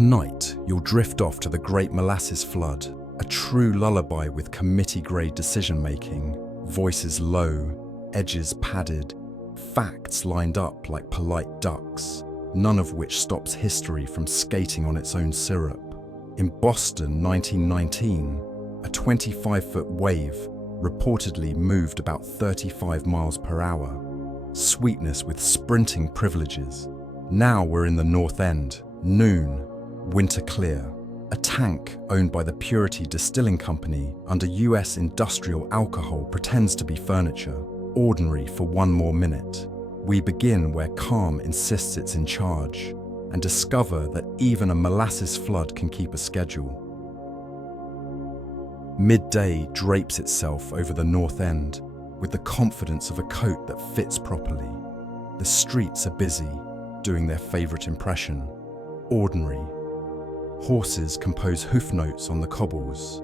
Tonight, you'll drift off to the Great Molasses Flood, a true lullaby with committee-grade decision-making, voices low, edges padded, facts lined up like polite ducks, none of which stops history from skating on its own syrup. In Boston, 1919, a 25-foot wave reportedly moved about 35 miles per hour. Sweetness with sprinting privileges. Now we're in the North End, noon, winter clear. A tank owned by the Purity Distilling Company under US industrial alcohol pretends to be furniture, ordinary for one more minute. We begin where calm insists it's in charge and discover that even a molasses flood can keep a schedule. Midday drapes itself over the North End with the confidence of a coat that fits properly. The streets are busy, doing their favorite impression, ordinary. Horses compose hoof notes on the cobbles.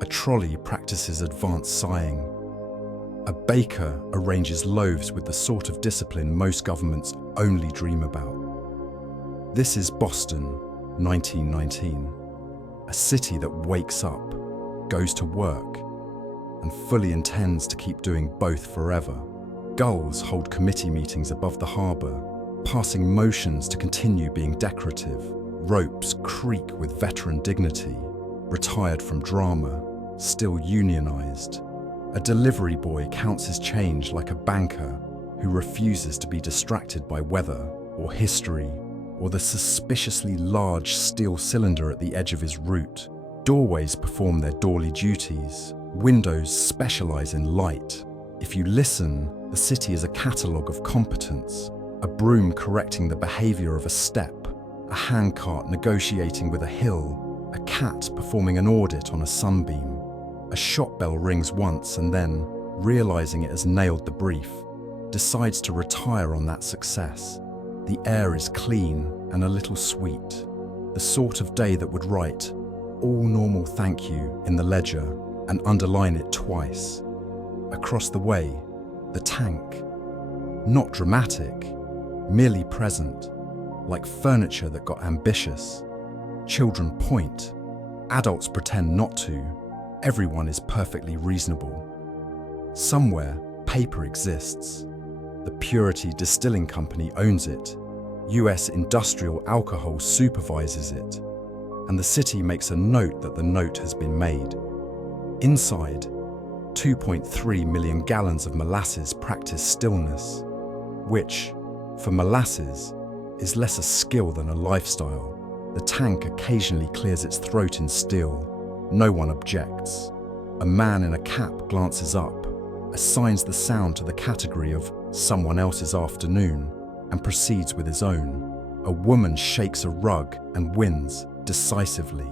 A trolley practices advanced sighing. A baker arranges loaves with the sort of discipline most governments only dream about. This is Boston, 1919, a city that wakes up, goes to work, and fully intends to keep doing both forever. Gulls hold committee meetings above the harbour, passing motions to continue being decorative. Ropes creak with veteran dignity, retired from drama, still unionised. A delivery boy counts his change like a banker who refuses to be distracted by weather or history or the suspiciously large steel cylinder at the edge of his route. Doorways perform their doorly duties. Windows specialise in light. If you listen, the city is a catalogue of competence. A broom correcting the behaviour of a step, a handcart negotiating with a hill, a cat performing an audit on a sunbeam. A shop bell rings once and then, realising it has nailed the brief, decides to retire on that success. The air is clean and a little sweet, the sort of day that would write, "All normal thank you" in the ledger and underline it twice. Across the way, the tank. Not dramatic, merely present, like furniture that got ambitious. Children point, adults pretend not to. Everyone is perfectly reasonable. Somewhere, paper exists. The Purity Distilling Company owns it. US industrial alcohol supervises it. And the city makes a note that the note has been made. Inside, 2.3 million gallons of molasses practice stillness, which, for molasses, is less a skill than a lifestyle. The tank occasionally clears its throat in steel. No one objects. A man in a cap glances up, assigns the sound to the category of someone else's afternoon, and proceeds with his own. A woman shakes a rug and wins decisively.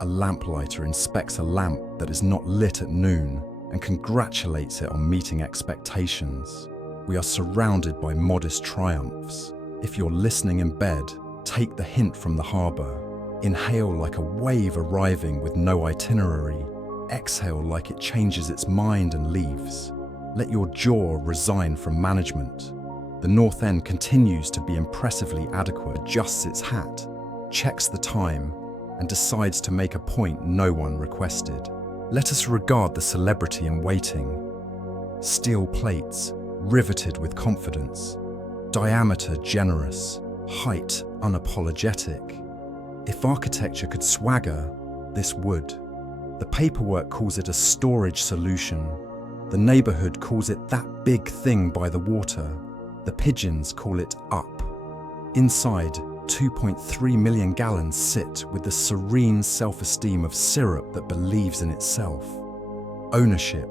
A lamplighter inspects a lamp that is not lit at noon and congratulates it on meeting expectations. We are surrounded by modest triumphs. If you're listening in bed, take the hint from the harbour. Inhale like a wave arriving with no itinerary. Exhale like it changes its mind and leaves. Let your jaw resign from management. The North End continues to be impressively adequate, adjusts its hat, checks the time, and decides to make a point no one requested. Let us regard the celebrity in waiting. Steel plates, riveted with confidence. Diameter generous, height unapologetic. If architecture could swagger, this would. The paperwork calls it a storage solution. The neighbourhood calls it that big thing by the water. The pigeons call it up. Inside, 2.3 million gallons sit with the serene self-esteem of syrup that believes in itself. Ownership,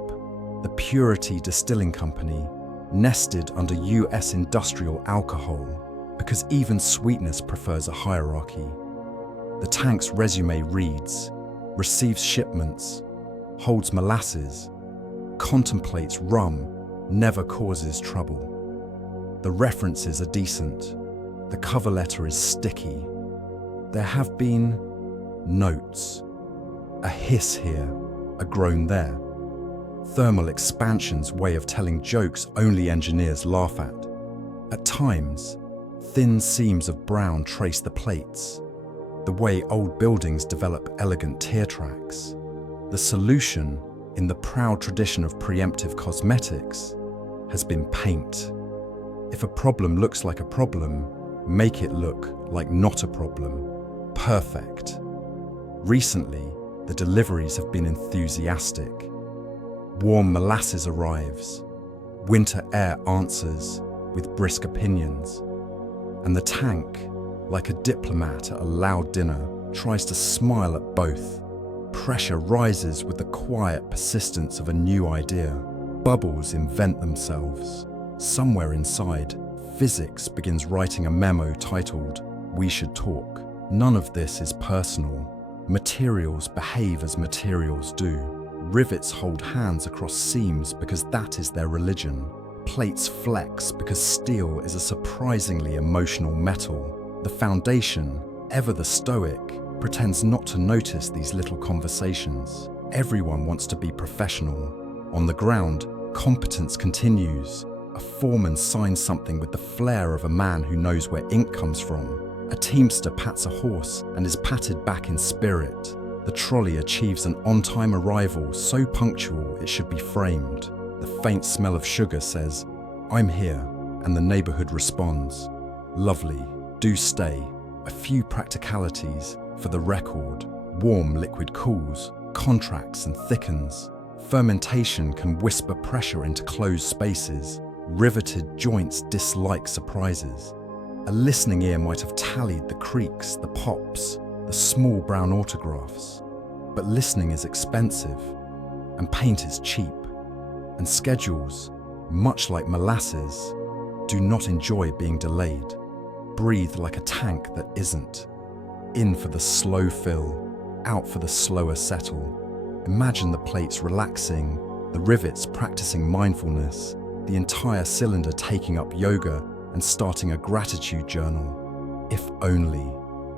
the Purity Distilling Company, nested under US industrial alcohol, because even sweetness prefers a hierarchy. The tank's resume reads, receives shipments, holds molasses, contemplates rum, never causes trouble. The references are decent. The cover letter is sticky. There have been notes. A hiss here, a groan there. Thermal expansion's way of telling jokes only engineers laugh at. At times, thin seams of brown trace the plates. the way old buildings develop elegant tear tracks. The solution, in the proud tradition of preemptive cosmetics, has been paint. If a problem looks like a problem, make it look like not a problem. Perfect. Recently, the deliveries have been enthusiastic. Warm molasses arrives. Winter air answers with brisk opinions. And the tank, like a diplomat at a loud dinner, tries to smile at both. Pressure rises with the quiet persistence of a new idea. Bubbles invent themselves. Somewhere inside, physics begins writing a memo titled, "We should talk." None of this is personal. Materials behave as materials do. Rivets hold hands across seams because that is their religion. Plates flex because steel is a surprisingly emotional metal. The foundation, ever the stoic, pretends not to notice these little conversations. Everyone wants to be professional. On the ground, competence continues. A foreman signs something with the flair of a man who knows where ink comes from. A teamster pats a horse and is patted back in spirit. The trolley achieves an on-time arrival so punctual it should be framed. The faint smell of sugar says, "I'm here," and the neighborhood responds, "Lovely, do stay." A few practicalities for the record. Warm liquid cools, contracts and thickens. Fermentation can whisper pressure into closed spaces. Riveted joints dislike surprises. A listening ear might have tallied the creaks, the pops, the small brown autographs. But listening is expensive, and paint is cheap, and schedules, much like molasses, do not enjoy being delayed. Breathe like a tank that isn't. In for the slow fill, out for the slower settle. Imagine the plates relaxing, the rivets practicing mindfulness, the entire cylinder taking up yoga and starting a gratitude journal. If only.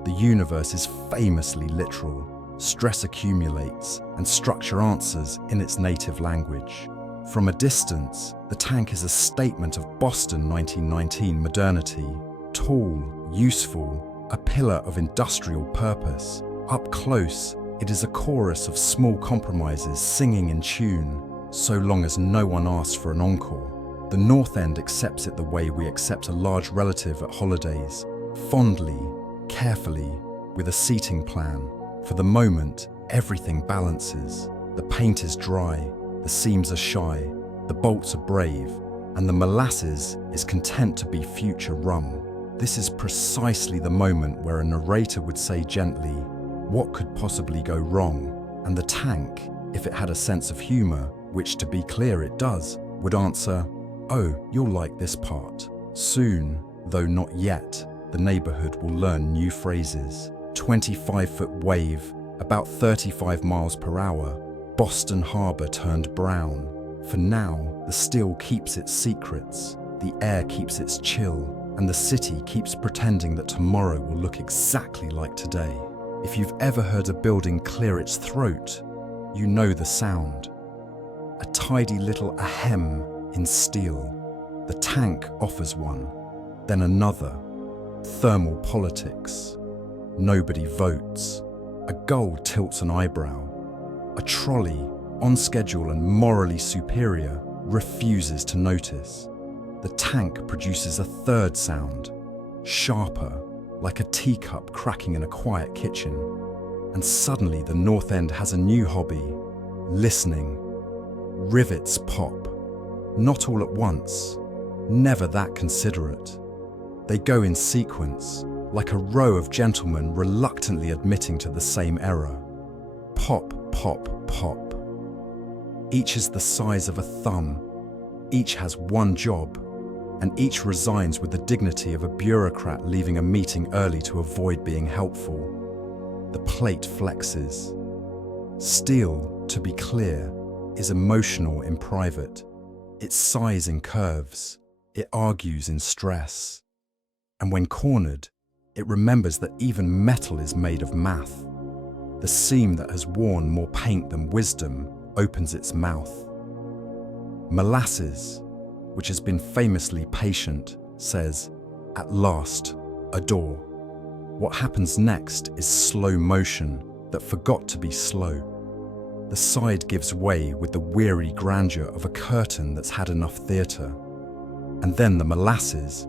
The universe is famously literal. Stress accumulates and structure answers in its native language. From a distance, the tank is a statement of Boston 1919 modernity. Tall, useful, a pillar of industrial purpose. Up close, it is a chorus of small compromises singing in tune, so long as no one asks for an encore. The North End accepts it the way we accept a large relative at holidays, fondly, carefully, with a seating plan. For the moment, everything balances. The paint is dry, the seams are shy, the bolts are brave, and the molasses is content to be future rum. This is precisely the moment where a narrator would say gently, "What could possibly go wrong?" And the tank, if it had a sense of humor, which to be clear it does, would answer, "Oh, you'll like this part." Soon, though not yet, the neighborhood will learn new phrases. 25-foot wave, about 35 miles per hour. Boston Harbor turned brown. For now, the steel keeps its secrets, the air keeps its chill, and the city keeps pretending that tomorrow will look exactly like today. If you've ever heard a building clear its throat, you know the sound. A tidy little ahem in steel. The tank offers one, then another. Thermal politics. Nobody votes. A gull tilts an eyebrow. A trolley, on schedule and morally superior, refuses to notice. The tank produces a third sound, sharper, like a teacup cracking in a quiet kitchen. And suddenly the North End has a new hobby, listening. Rivets pop. Not all at once, never that considerate. They go in sequence, like a row of gentlemen reluctantly admitting to the same error. Pop, pop, pop. Each is the size of a thumb. Each has one job, and each resigns with the dignity of a bureaucrat leaving a meeting early to avoid being helpful. The plate flexes. Steel, to be clear, is emotional in private. It sighs in curves. It argues in stress. And when cornered, it remembers that even metal is made of math. The seam that has worn more paint than wisdom opens its mouth. Molasses, which has been famously patient, says, "At last, a door." What happens next is slow motion that forgot to be slow. The side gives way with the weary grandeur of a curtain that's had enough theatre. And then the molasses,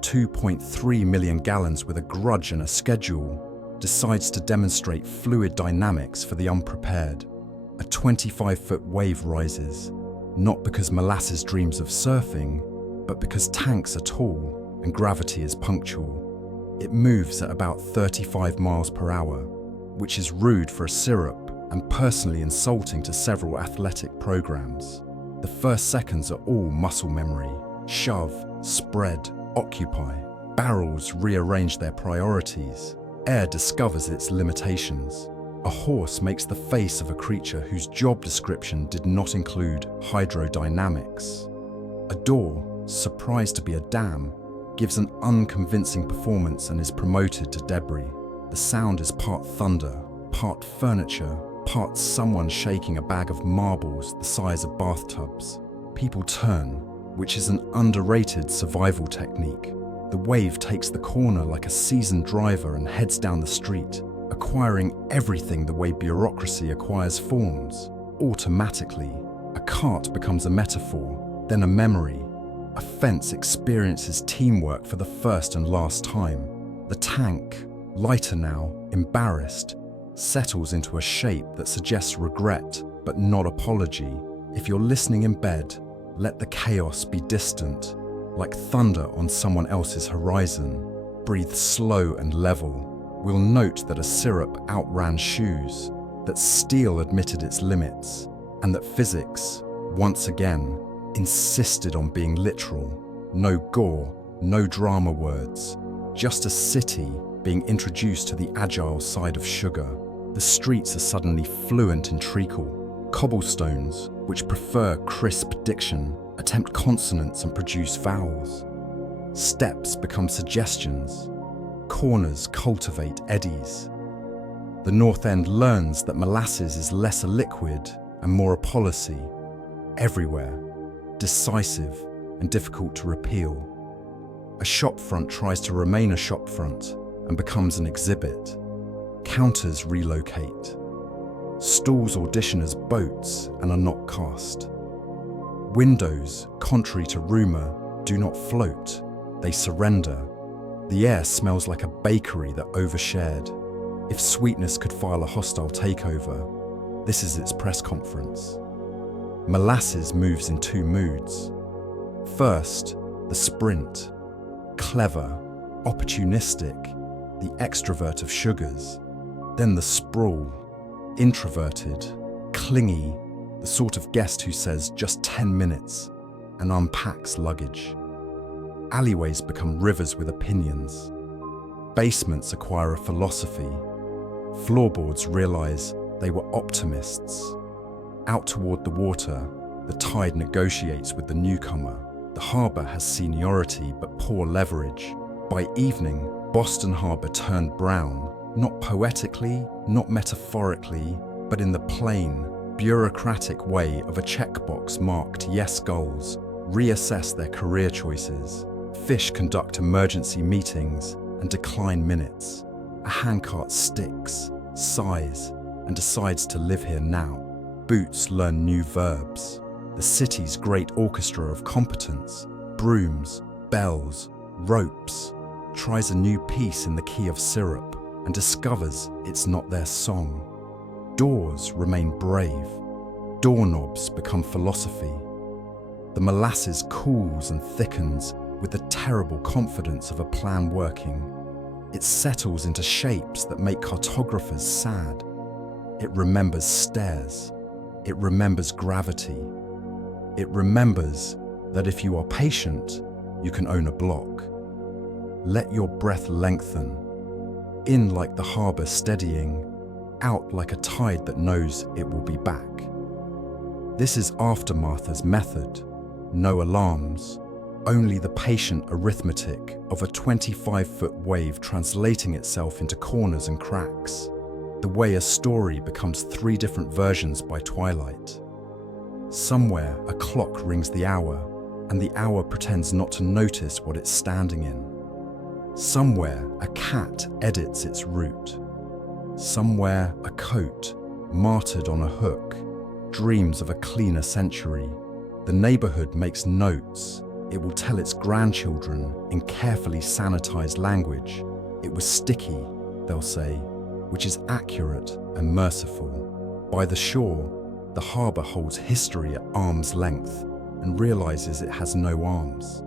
2.3 million gallons with a grudge and a schedule, decides to demonstrate fluid dynamics for the unprepared. A 25-foot wave rises, not because molasses dreams of surfing, but because tanks are tall and gravity is punctual. It moves at about 35 miles per hour, which is rude for a syrup and personally insulting to several athletic programs. The first seconds are all muscle memory. Shove, spread, occupy. Barrels rearrange their priorities. Air discovers its limitations. A horse makes the face of a creature whose job description did not include hydrodynamics. A door, surprised to be a dam, gives an unconvincing performance and is promoted to debris. The sound is part thunder, part furniture, part someone shaking a bag of marbles the size of bathtubs. People turn, which is an underrated survival technique. The wave takes the corner like a seasoned driver and heads down the street, acquiring everything the way bureaucracy acquires forms. Automatically, a cart becomes a metaphor, then a memory. A fence experiences teamwork for the first and last time. The tank, lighter now, embarrassed, settles into a shape that suggests regret, but not apology. If you're listening in bed, let the chaos be distant, like thunder on someone else's horizon. Breathe slow and level. We'll note that a syrup outran shoes, that steel admitted its limits, and that physics, once again, insisted on being literal. No gore, no drama words, just a city being introduced to the agile side of sugar. The streets are suddenly fluent in treacle. Cobblestones, which prefer crisp diction, attempt consonants and produce vowels. Steps become suggestions. Corners cultivate eddies. The North End learns that molasses is less a liquid and more a policy. Everywhere, decisive and difficult to repeal. A shopfront tries to remain a shopfront and becomes an exhibit. Counters relocate. Stalls audition as boats and are not cast. Windows, contrary to rumour, do not float. They surrender. The air smells like a bakery that overshared. If sweetness could file a hostile takeover, this is its press conference. Molasses moves in two moods. First, the sprint. Clever, opportunistic, the extrovert of sugars. Then the sprawl. Introverted, clingy, the sort of guest who says just 10 minutes and unpacks luggage. Alleyways become rivers with opinions. Basements acquire a philosophy. Floorboards realize they were optimists. Out toward the water, the tide negotiates with the newcomer. The harbour has seniority but poor leverage. By evening, Boston Harbour turned brown, not poetically, not metaphorically, but in the plain, bureaucratic way of a checkbox marked yes goals, reassess their career choices. Fish conduct emergency meetings and decline minutes. A handcart sticks, sighs, and decides to live here now. Boots learn new verbs. The city's great orchestra of competence, brooms, bells, ropes, tries a new piece in the key of syrup and discovers it's not their song. Doors remain brave. Doorknobs become philosophy. The molasses cools and thickens with the terrible confidence of a plan working. It settles into shapes that make cartographers sad. It remembers stairs. It remembers gravity. It remembers that if you are patient, you can own a block. Let your breath lengthen. In like the harbour steadying, out like a tide that knows it will be back. This is Aftermath's method. No alarms, only the patient arithmetic of a 25-foot wave translating itself into corners and cracks. The way a story becomes 3 different versions by twilight. Somewhere a clock rings the hour, and the hour pretends not to notice what it's standing in. Somewhere a cat edits its route. Somewhere a coat, martyred on a hook, dreams of a cleaner century. The neighborhood makes notes. It will tell its grandchildren in carefully sanitized language. It was sticky, they'll say, which is accurate and merciful. By the shore, the harbor holds history at arm's length and realizes it has no arms.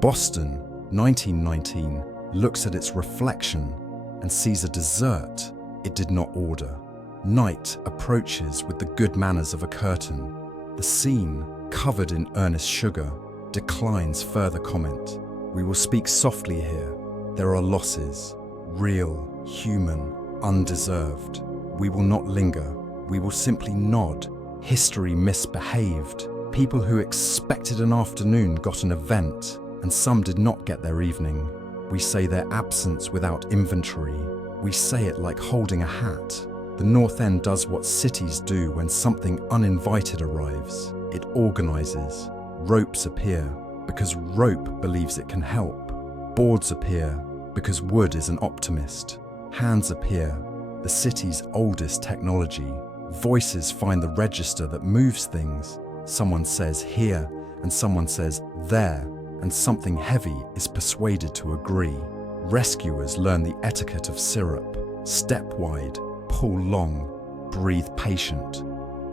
Boston, 1919, looks at its reflection and sees a dessert it did not order. Night approaches with the good manners of a curtain. The scene, covered in earnest sugar, declines further comment. We will speak softly here. There are losses, real, human, undeserved. We will not linger. We will simply nod. History misbehaved. People who expected an afternoon got an event, and some did not get their evening. We say their absence without inventory. We say it like holding a hat. The North End does what cities do when something uninvited arrives. It organizes. Ropes appear because rope believes it can help. Boards appear because wood is an optimist. Hands appear, the city's oldest technology. Voices find the register that moves things. Someone says here and someone says there, and something heavy is persuaded to agree. Rescuers learn the etiquette of syrup. Step wide, pull long, breathe patient.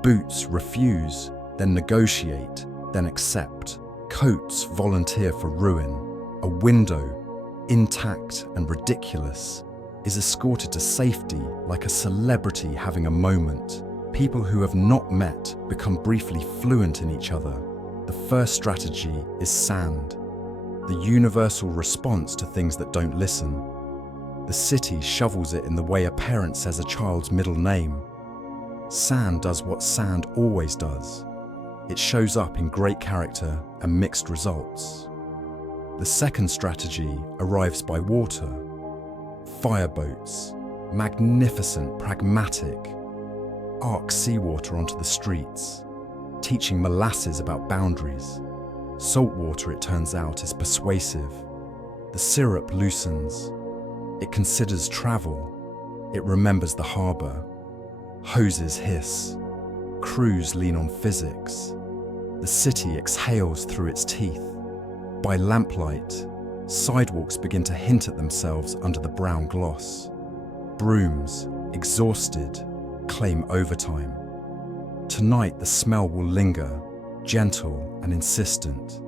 Boots refuse, then negotiate, then accept. Coats volunteer for ruin. A window, intact and ridiculous, is escorted to safety like a celebrity having a moment. People who have not met become briefly fluent in each other. The first strategy is sand, the universal response to things that don't listen. The city shovels it in the way a parent says a child's middle name. Sand does what sand always does. It shows up in great character and mixed results. The second strategy arrives by water. Fireboats, magnificent, pragmatic, arc seawater onto the streets, teaching molasses about boundaries. Salt water, it turns out, is persuasive. The syrup loosens. It considers travel. It remembers the harbor. Hoses hiss. Crews lean on physics. The city exhales through its teeth. By lamplight, sidewalks begin to hint at themselves under the brown gloss. Brooms, exhausted, claim overtime. Tonight the smell will linger, gentle and insistent.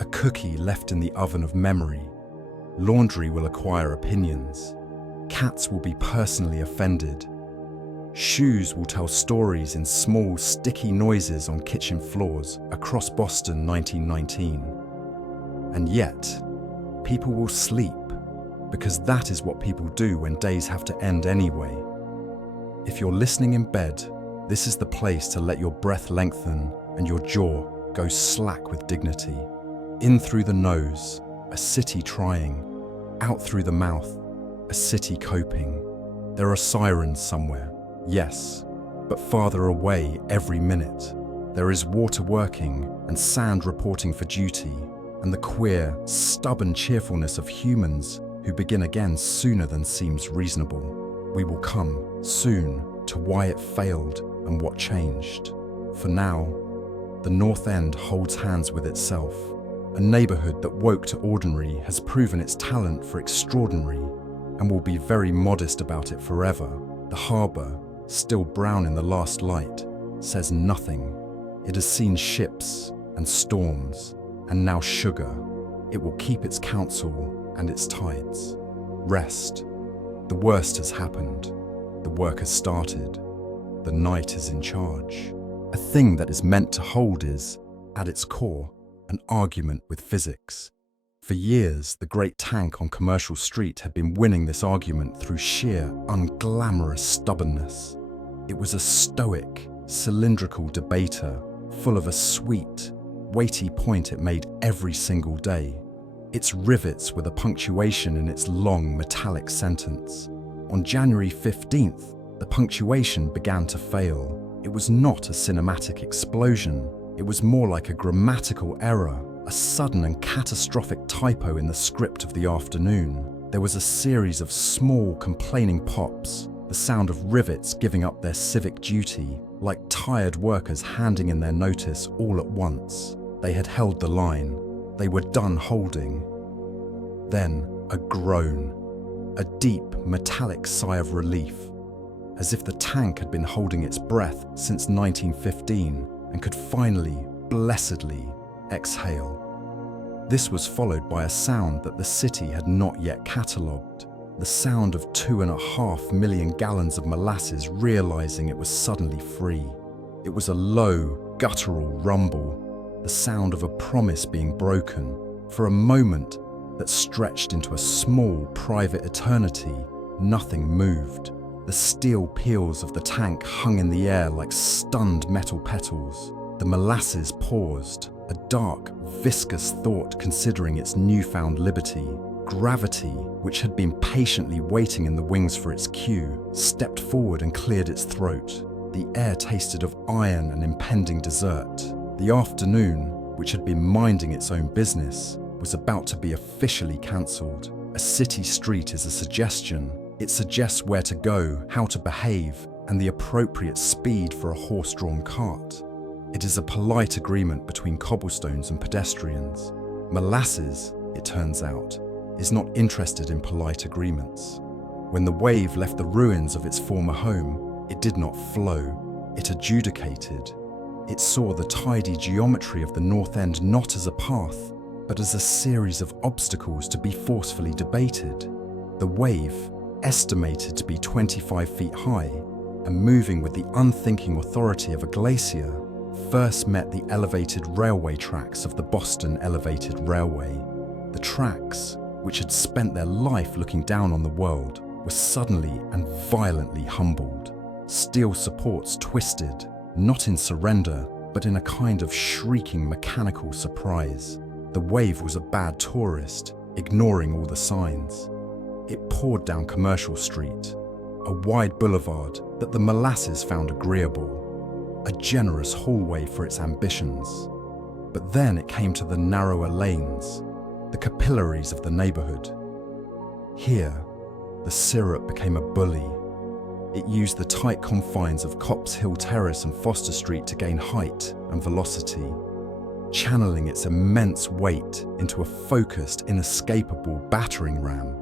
A cookie left in the oven of memory. Laundry will acquire opinions. Cats will be personally offended. Shoes will tell stories in small, sticky noises on kitchen floors across Boston 1919. And yet, people will sleep, because that is what people do when days have to end anyway. If you're listening in bed, this is the place to let your breath lengthen and your jaw go slack with dignity. In through the nose, a city trying. Out through the mouth, a city coping. There are sirens somewhere, yes, but farther away every minute. There is water working and sand reporting for duty, and the queer, stubborn cheerfulness of humans who begin again sooner than seems reasonable. We will come soon to why it failed and what changed. For now, the North End holds hands with itself. A neighborhood that woke to ordinary has proven its talent for extraordinary and will be very modest about it forever. The harbor, still brown in the last light, says nothing. It has seen ships and storms, and now sugar. It will keep its counsel and its tides. Rest. The worst has happened. The work has started. The night is in charge. A thing that is meant to hold is, at its core, an argument with physics. For years, the great tank on Commercial Street had been winning this argument through sheer, unglamorous stubbornness. It was a stoic, cylindrical debater, full of a sweet, weighty point it made every single day. Its rivets were the punctuation in its long, metallic sentence. On January 15th, the punctuation began to fail. It was not a cinematic explosion. It was more like a grammatical error, a sudden and catastrophic typo in the script of the afternoon. There was a series of small, complaining pops, the sound of rivets giving up their civic duty, like tired workers handing in their notice all at once. They had held the line. They were done holding. Then a groan, a deep, metallic sigh of relief, as if the tank had been holding its breath since 1915 and could finally, blessedly, exhale. This was followed by a sound that the city had not yet catalogued, the sound of 2.5 million gallons of molasses realizing it was suddenly free. It was a low, guttural rumble, the sound of a promise being broken. For a moment that stretched into a small, private eternity, nothing moved. The steel peels of the tank hung in the air like stunned metal petals. The molasses paused, a dark, viscous thought considering its newfound liberty. Gravity, which had been patiently waiting in the wings for its cue, stepped forward and cleared its throat. The air tasted of iron and impending desert. The afternoon, which had been minding its own business, was about to be officially cancelled. A city street is a suggestion. It suggests where to go, how to behave, and the appropriate speed for a horse-drawn cart. It is a polite agreement between cobblestones and pedestrians. Molasses, it turns out, is not interested in polite agreements. When the wave left the ruins of its former home, it did not flow. It adjudicated. It saw the tidy geometry of the North End not as a path, but as a series of obstacles to be forcefully debated. The wave, estimated to be 25 feet high and moving with the unthinking authority of a glacier, first met the elevated railway tracks of the Boston Elevated Railway. The tracks, which had spent their life looking down on the world, were suddenly and violently humbled. Steel supports twisted, not in surrender, but in a kind of shrieking mechanical surprise. The wave was a bad tourist, ignoring all the signs. It poured down Commercial Street, a wide boulevard that the molasses found agreeable, a generous hallway for its ambitions. But then it came to the narrower lanes, the capillaries of the neighborhood. Here, the syrup became a bully. It used the tight confines of Copp's Hill Terrace and Foster Street to gain height and velocity, channeling its immense weight into a focused, inescapable battering ram.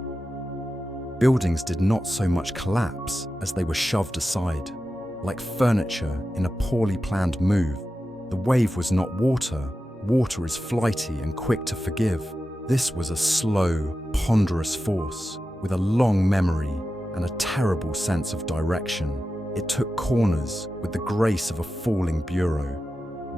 Buildings did not so much collapse as they were shoved aside. Like furniture in a poorly planned move, the wave was not water. Water is flighty and quick to forgive. This was a slow, ponderous force with a long memory and a terrible sense of direction. It took corners with the grace of a falling bureau,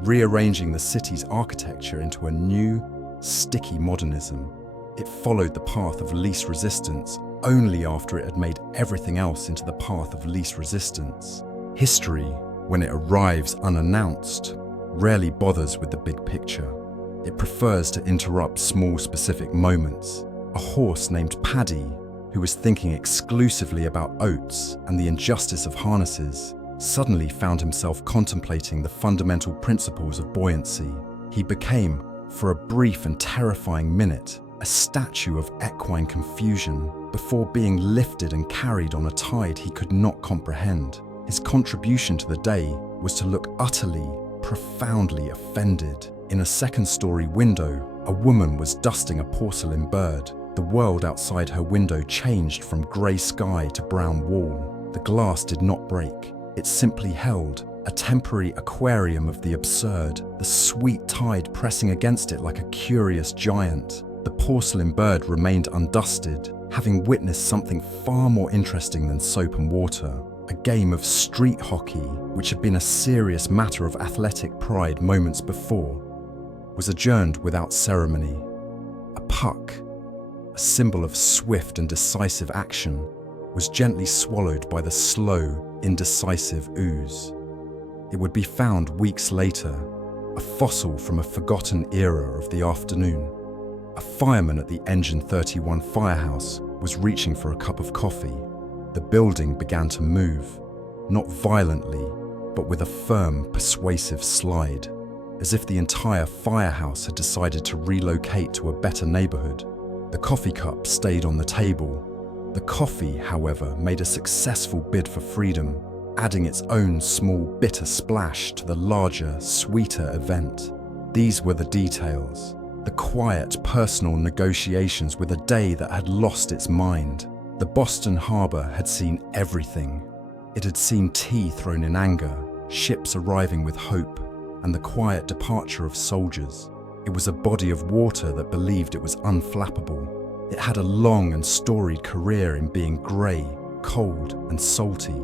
rearranging the city's architecture into a new, sticky modernism. It followed the path of least resistance only after it had made everything else into the path of least resistance. History, when it arrives unannounced, rarely bothers with the big picture. It prefers to interrupt small specific moments. A horse named Paddy, who was thinking exclusively about oats and the injustice of harnesses, suddenly found himself contemplating the fundamental principles of buoyancy. He became, for a brief and terrifying minute, a statue of equine confusion before being lifted and carried on a tide he could not comprehend. His contribution to the day was to look utterly, profoundly offended. In a second-story window, a woman was dusting a porcelain bird. The world outside her window changed from grey sky to brown wall. The glass did not break. It simply held, a temporary aquarium of the absurd, the sweet tide pressing against it like a curious giant. The porcelain bird remained undusted, having witnessed something far more interesting than soap and water. A game of street hockey, which had been a serious matter of athletic pride moments before, was adjourned without ceremony. A puck, a symbol of swift and decisive action, was gently swallowed by the slow, indecisive ooze. It would be found weeks later, a fossil from a forgotten era of the afternoon. A fireman at the Engine 31 firehouse was reaching for a cup of coffee. The building began to move, not violently, but with a firm, persuasive slide. as if the entire firehouse had decided to relocate to a better neighborhood. The coffee cup stayed on the table. The coffee, however, made a successful bid for freedom, adding its own small bitter splash to the larger, sweeter event. These were the details, the quiet, personal negotiations with a day that had lost its mind. The Boston Harbor had seen everything. It had seen tea thrown in anger, ships arriving with hope, and the quiet departure of soldiers. It was a body of water that believed it was unflappable. It had a long and storied career in being grey, cold, and salty.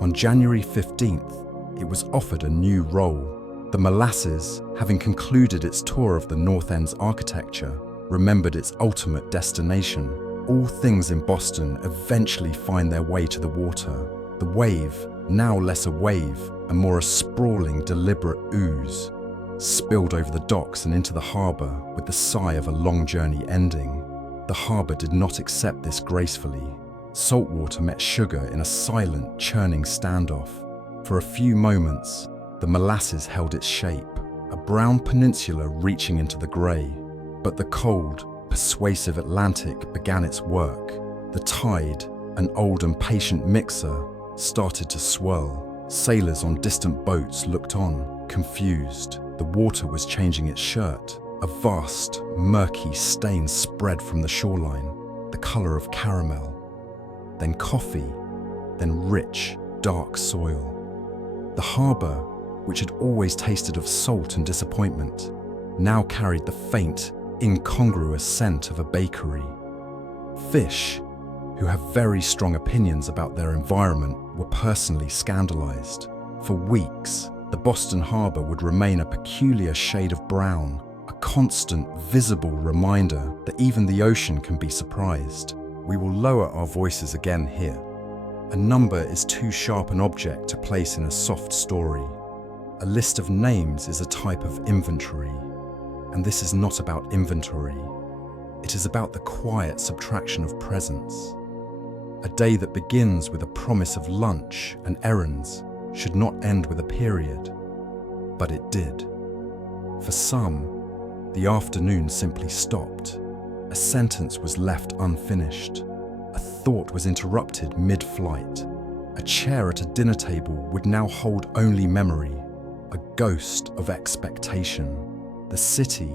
On January 15th, it was offered a new role. The Molasses, having concluded its tour of the North End's architecture, remembered its ultimate destination. All things in Boston eventually find their way to the water. The wave, now less a wave and more a sprawling, deliberate ooze, spilled over the docks and into the harbour with the sigh of a long journey ending. The harbour did not accept this gracefully. Saltwater met sugar in a silent, churning standoff. For a few moments, the Molasses held its shape, a brown peninsula reaching into the grey. But the cold, persuasive Atlantic began its work. The tide, an old and patient mixer, started to swirl. Sailors on distant boats looked on, confused. The water was changing its shirt. A vast, murky stain spread from the shoreline, the colour of caramel, then coffee, then rich, dark soil. The harbour, which had always tasted of salt and disappointment, now carried the faint, incongruous scent of a bakery. Fish, who have very strong opinions about their environment, were personally scandalized. For weeks, the Boston Harbor would remain a peculiar shade of brown, a constant, visible reminder that even the ocean can be surprised. We will lower our voices again here. A number is too sharp an object to place in a soft story. A list of names is a type of inventory, and this is not about inventory. It is about the quiet subtraction of presence. A day that begins with a promise of lunch and errands should not end with a period, but it did. For some, the afternoon simply stopped. A sentence was left unfinished. A thought was interrupted mid-flight. A chair at a dinner table would now hold only memory, a ghost of expectation. The city,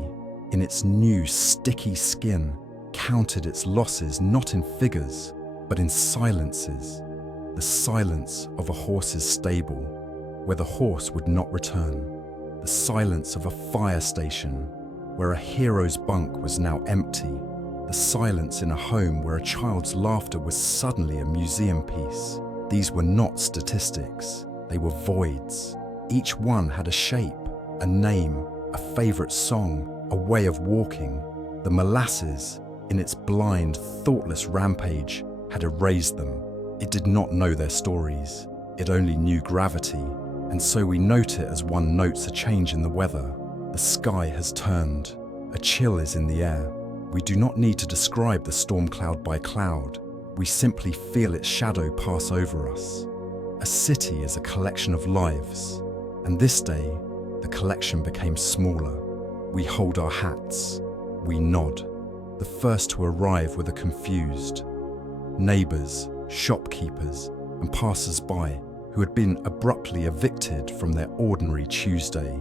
in its new sticky skin, counted its losses not in figures, but in silences. The silence of a horse's stable, where the horse would not return. The silence of a fire station, where a hero's bunk was now empty. The silence in a home where a child's laughter was suddenly a museum piece. These were not statistics, they were voids. Each one had a shape, a name, a favorite song, a way of walking. The Molasses, in its blind, thoughtless rampage, had erased them. It did not know their stories. It only knew gravity, and so we note it as one notes a change in the weather. The sky has turned. A chill is in the air. We do not need to describe the storm cloud by cloud. We simply feel its shadow pass over us. A city is a collection of lives, and this day, the collection became smaller. We hold our hats. We nod. The first to arrive were the confused. Neighbours, shopkeepers, and passers-by who had been abruptly evicted from their ordinary Tuesday.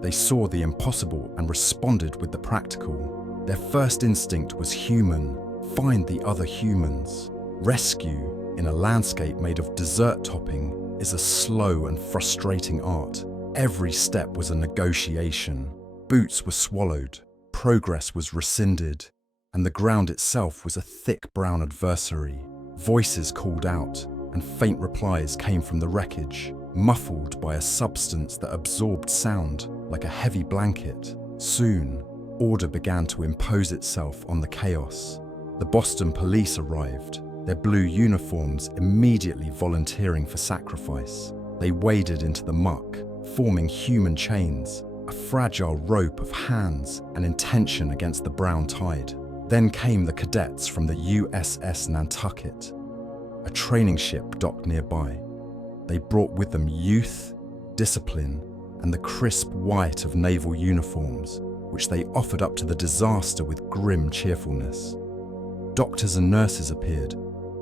They saw the impossible and responded with the practical. Their first instinct was human, find the other humans. Rescue, in a landscape made of dessert topping, is a slow and frustrating art. Every step was a negotiation. Boots were swallowed, progress was rescinded, and the ground itself was a thick brown adversary. Voices called out, and faint replies came from the wreckage, muffled by a substance that absorbed sound like a heavy blanket. Soon, order began to impose itself on the chaos. The Boston police arrived, their blue uniforms immediately volunteering for sacrifice. They waded into the muck, forming human chains, a fragile rope of hands and intention against the brown tide. Then came the cadets from the USS Nantucket, a training ship docked nearby. They brought with them youth, discipline, and the crisp white of naval uniforms, which they offered up to the disaster with grim cheerfulness. Doctors and nurses appeared,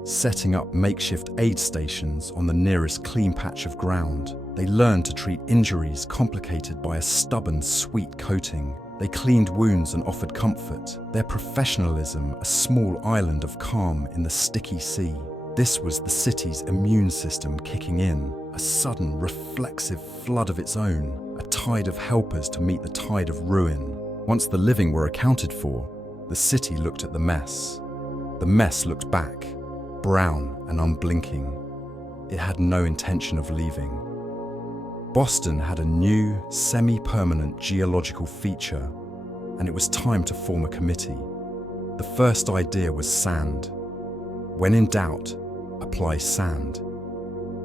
setting up makeshift aid stations on the nearest clean patch of ground. They learned to treat injuries complicated by a stubborn, sweet coating. They cleaned wounds and offered comfort, their professionalism a small island of calm in the sticky sea. This was the city's immune system kicking in, a sudden, reflexive flood of its own, a tide of helpers to meet the tide of ruin. Once the living were accounted for, the city looked at the mess. The mess looked back, brown and unblinking. It had no intention of leaving. Boston had a new, semi-permanent geological feature, and it was time to form a committee. The first idea was sand. When in doubt, apply sand.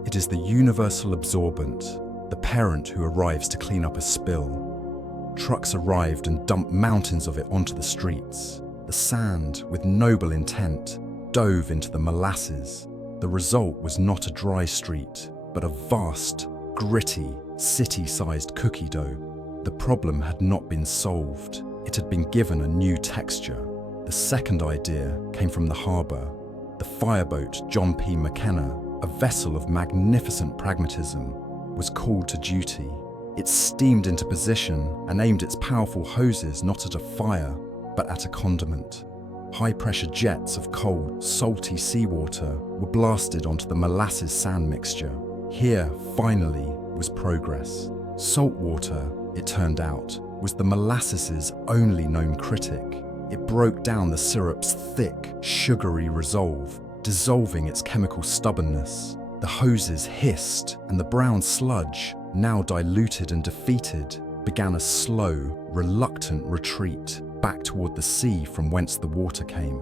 It is the universal absorbent, the parent who arrives to clean up a spill. Trucks arrived and dumped mountains of it onto the streets. The sand, with noble intent, dove into the molasses. The result was not a dry street, but a vast, gritty, city-sized cookie dough. The problem had not been solved. It had been given a new texture. The second idea came from the harbour. The fireboat John P. McKenna, a vessel of magnificent pragmatism, was called to duty. It steamed into position and aimed its powerful hoses not at a fire, but at a condiment. High-pressure jets of cold, salty seawater were blasted onto the molasses sand mixture. Here, finally, was progress. Salt water, it turned out, was the molasses' only known critic. It broke down the syrup's thick, sugary resolve, dissolving its chemical stubbornness. The hoses hissed, and the brown sludge, now diluted and defeated, began a slow, reluctant retreat back toward the sea from whence the water came.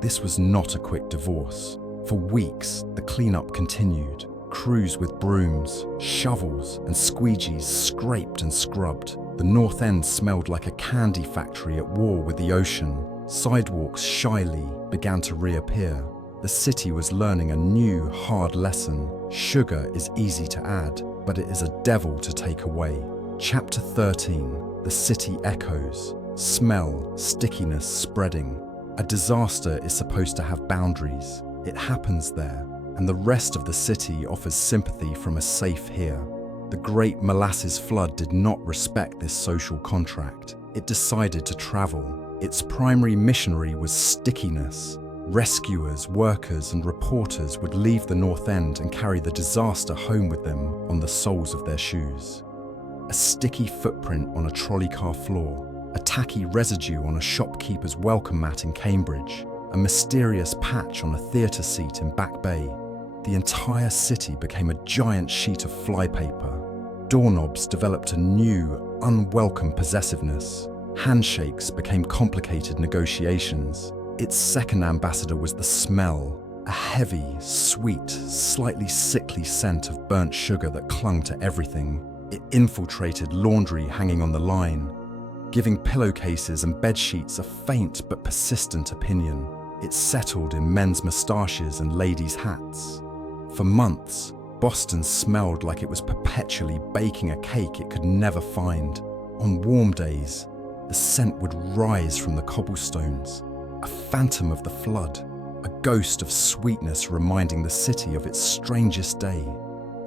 This was not a quick divorce. For weeks, the cleanup continued. Crews with brooms, shovels, and squeegees scraped and scrubbed. The North End smelled like a candy factory at war with the ocean. Sidewalks shyly began to reappear. The city was learning a new, hard lesson. Sugar is easy to add, but it is a devil to take away. Chapter 13. The city echoes. Smell, stickiness spreading. A disaster is supposed to have boundaries. It happens there, and the rest of the city offers sympathy from a safe here. The Great Molasses Flood did not respect this social contract. It decided to travel. Its primary missionary was stickiness. Rescuers, workers, and reporters would leave the North End and carry the disaster home with them on the soles of their shoes. A sticky footprint on a trolley car floor, a tacky residue on a shopkeeper's welcome mat in Cambridge, a mysterious patch on a theatre seat in Back Bay. The entire city became a giant sheet of flypaper. Doorknobs developed a new, unwelcome possessiveness. Handshakes became complicated negotiations. Its second ambassador was the smell, a heavy, sweet, slightly sickly scent of burnt sugar that clung to everything. It infiltrated laundry hanging on the line, giving pillowcases and bedsheets a faint but persistent opinion. It settled in men's moustaches and ladies' hats. For months, Boston smelled like it was perpetually baking a cake it could never find. On warm days, the scent would rise from the cobblestones, a phantom of the flood, a ghost of sweetness reminding the city of its strangest day.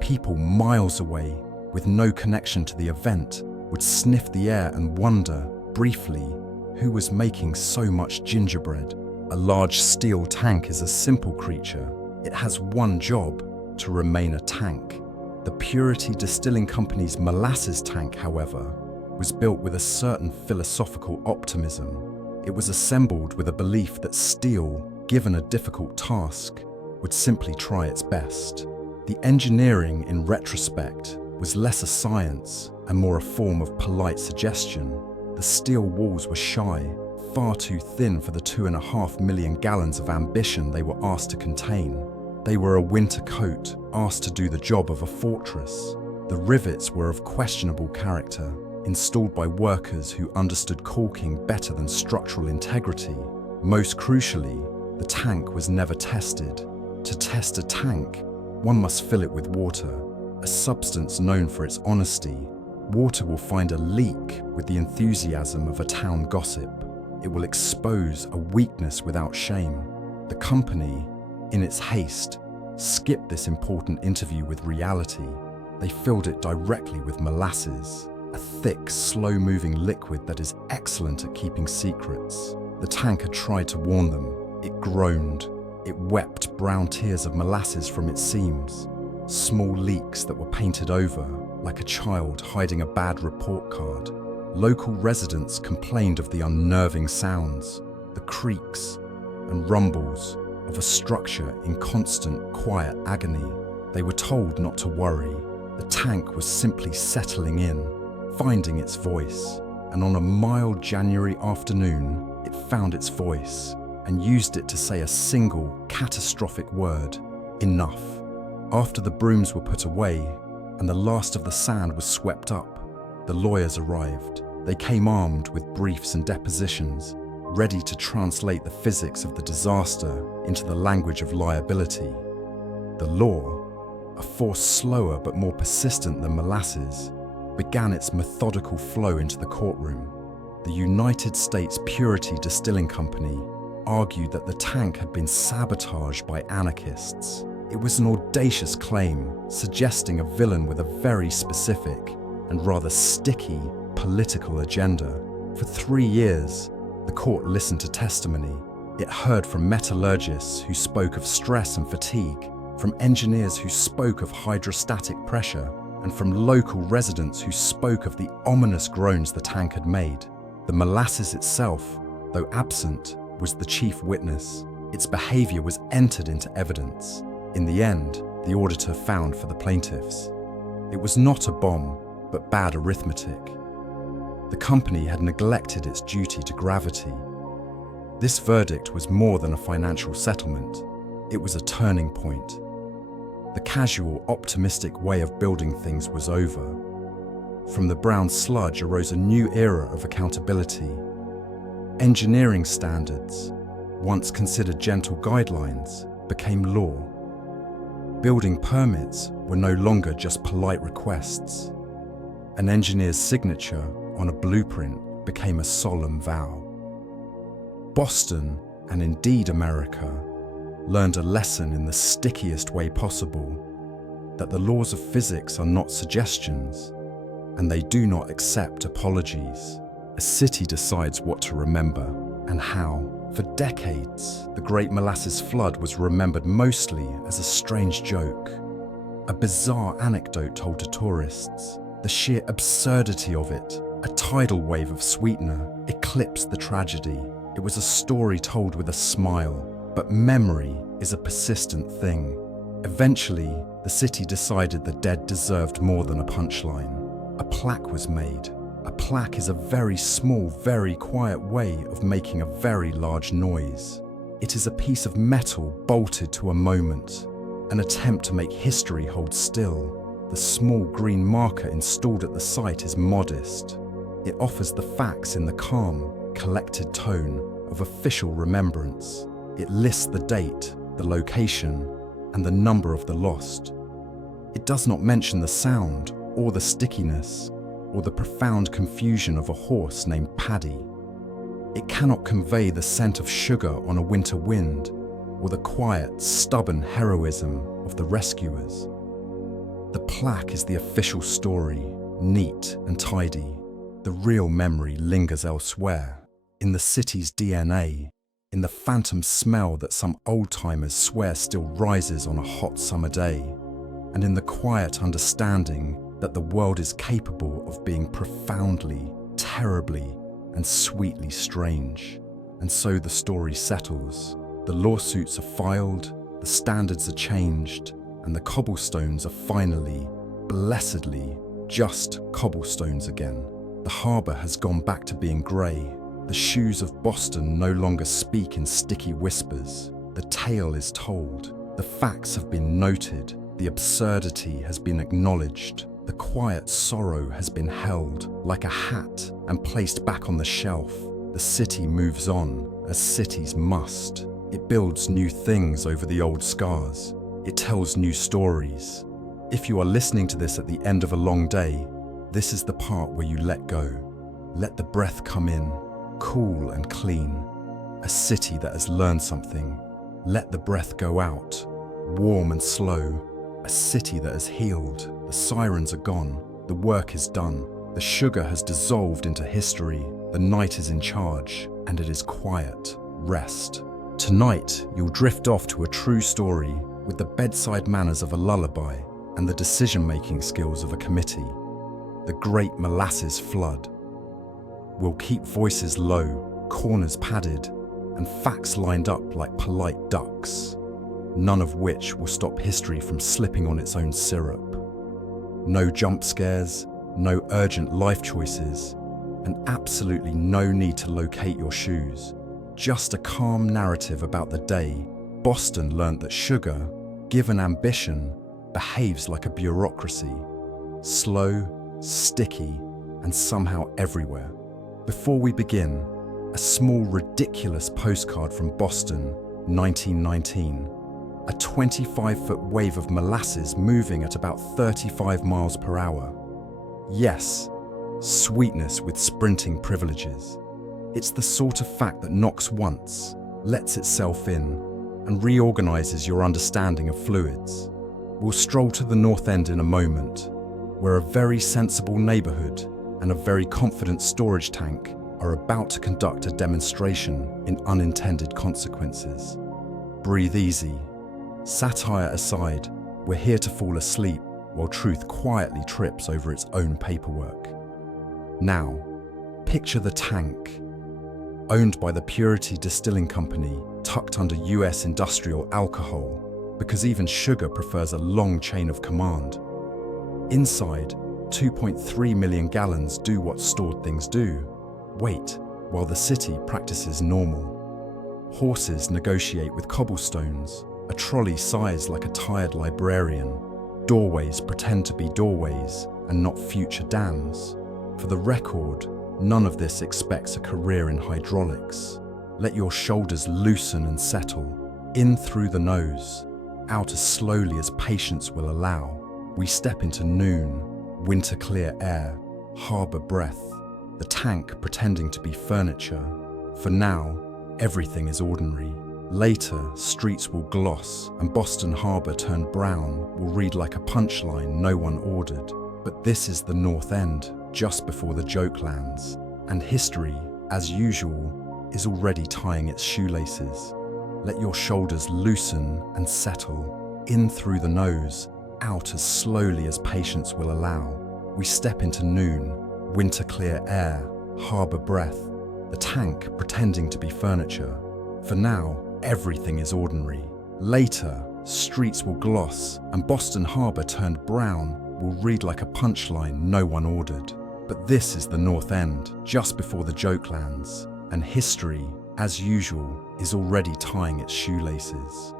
People miles away, with no connection to the event, would sniff the air and wonder, briefly, who was making so much gingerbread. A large steel tank is a simple creature. It has one job, to remain a tank. The Purity Distilling Company's molasses tank, however, was built with a certain philosophical optimism. It was assembled with a belief that steel, given a difficult task, would simply try its best. The engineering, in retrospect, was less a science and more a form of polite suggestion. The steel walls were shy, far too thin for the 2.5 million gallons of ambition they were asked to contain. They were a winter coat, asked to do the job of a fortress. The rivets were of questionable character, installed by workers who understood caulking better than structural integrity. Most crucially, the tank was never tested. To test a tank, one must fill it with water, a substance known for its honesty. Water will find a leak with the enthusiasm of a town gossip. It will expose a weakness without shame. The company, in its haste, skipped this important interview with reality. They filled it directly with molasses, a thick, slow-moving liquid that is excellent at keeping secrets. The tank had tried to warn them. It groaned. It wept brown tears of molasses from its seams, small leaks that were painted over, like a child hiding a bad report card. Local residents complained of the unnerving sounds, the creaks and rumbles of a structure in constant, quiet agony. They were told not to worry. The tank was simply settling in, finding its voice, and on a mild January afternoon, it found its voice and used it to say a single, catastrophic word: enough. After the brooms were put away and the last of the sand was swept up, the lawyers arrived. They came armed with briefs and depositions, ready to translate the physics of the disaster into the language of liability. The law, a force slower but more persistent than molasses, began its methodical flow into the courtroom. The United States Purity Distilling Company argued that the tank had been sabotaged by anarchists. It was an audacious claim, suggesting a villain with a very specific and rather sticky political agenda. For 3 years, the court listened to testimony. It heard from metallurgists who spoke of stress and fatigue, from engineers who spoke of hydrostatic pressure, and from local residents who spoke of the ominous groans the tank had made. The molasses itself, though absent, was the chief witness. Its behavior was entered into evidence. In the end, the auditor found for the plaintiffs. It was not a bomb, but bad arithmetic. The company had neglected its duty to gravity. This verdict was more than a financial settlement. It was a turning point. The casual, optimistic way of building things was over. From the brown sludge arose a new era of accountability. Engineering standards, once considered gentle guidelines, became law. Building permits were no longer just polite requests. An engineer's signature on a blueprint became a solemn vow. Boston, and indeed America, learned a lesson in the stickiest way possible, that the laws of physics are not suggestions, and they do not accept apologies. A city decides what to remember and how. For decades, the Great Molasses Flood was remembered mostly as a strange joke, a bizarre anecdote told to tourists. The sheer absurdity of it, a tidal wave of sweetener, eclipsed the tragedy. It was a story told with a smile, but memory is a persistent thing. Eventually, the city decided the dead deserved more than a punchline. A plaque was made. A plaque is a very small, very quiet way of making a very large noise. It is a piece of metal bolted to a moment, an attempt to make history hold still. The small green marker installed at the site is modest. It offers the facts in the calm, collected tone of official remembrance. It lists the date, the location, and the number of the lost. It does not mention the sound, or the stickiness, or the profound confusion of a horse named Paddy. It cannot convey the scent of sugar on a winter wind, or the quiet, stubborn heroism of the rescuers. The plaque is the official story, neat and tidy. The real memory lingers elsewhere, in the city's DNA, in the phantom smell that some old-timers swear still rises on a hot summer day, and in the quiet understanding that the world is capable of being profoundly, terribly, and sweetly strange. And so the story settles. The lawsuits are filed, the standards are changed, and the cobblestones are finally, blessedly, just cobblestones again. The harbour has gone back to being grey. The shoes of Boston no longer speak in sticky whispers. The tale is told. The facts have been noted. The absurdity has been acknowledged. The quiet sorrow has been held like a hat and placed back on the shelf. The city moves on, as cities must. It builds new things over the old scars. It tells new stories. If you are listening to this at the end of a long day, This is the part where you let go. Let the breath come in, cool and clean. A city that has learned something. Let the breath go out, warm and slow. A city that has healed. The sirens are gone. The work is done. The sugar has dissolved into history. The night is in charge, and it is quiet. Rest. Tonight, you'll drift off to a true story with the bedside manners of a lullaby and the decision-making skills of a committee. The Great Molasses Flood. We'll keep voices low, corners padded, and facts lined up like polite ducks, none of which will stop history from slipping on its own syrup. No jump scares, no urgent life choices, and absolutely no need to locate your shoes. Just a calm narrative about the day Boston learned that sugar, given ambition, behaves like a bureaucracy. Slow, sticky, and somehow everywhere. Before we begin, a small ridiculous postcard from Boston, 1919. A 25-foot wave of molasses moving at about 35 miles per hour. Yes, sweetness with sprinting privileges. It's the sort of fact that knocks once, lets itself in, and reorganizes your understanding of fluids. We'll stroll to the North End in a moment, where a very sensible neighborhood and a very confident storage tank are about to conduct a demonstration in unintended consequences. Breathe easy. Satire aside, we're here to fall asleep while truth quietly trips over its own paperwork. Now, picture the tank, owned by the Purity Distilling Company, tucked under US industrial alcohol, because even sugar prefers a long chain of command. Inside, 2.3 million gallons do what stored things do. Wait, while the city practices normal. Horses negotiate with cobblestones. A trolley sighs like a tired librarian. Doorways pretend to be doorways and not future dams. For the record, none of this expects a career in hydraulics. Let your shoulders loosen and settle. In through the nose, out as slowly as patience will allow. We step into noon, winter clear air, harbour breath. The tank pretending to be furniture. For now, everything is ordinary. Later, streets will gloss and Boston Harbor turned brown will read like a punchline no one ordered. But this is the North End, just before the joke lands. And history, as usual, is already tying its shoelaces. Let your shoulders loosen and settle. In through the nose, out as slowly as patience will allow. We step into noon, winter clear air, harbour breath. The tank pretending to be furniture. For now, everything is ordinary. Later, streets will gloss and Boston Harbor turned brown will read like a punchline no one ordered. But this is the North End, just before the joke lands, and history, as usual, is already tying its shoelaces.